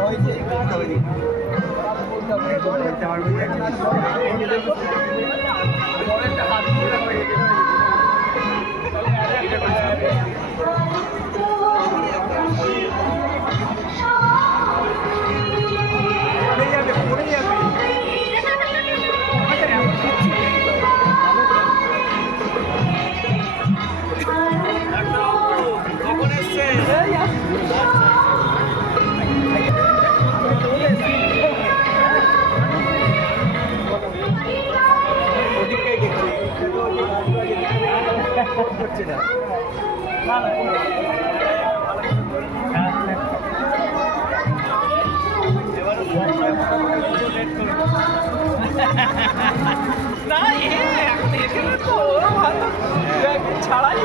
হয়েছে না। এখন এখানে তো ছাড়াই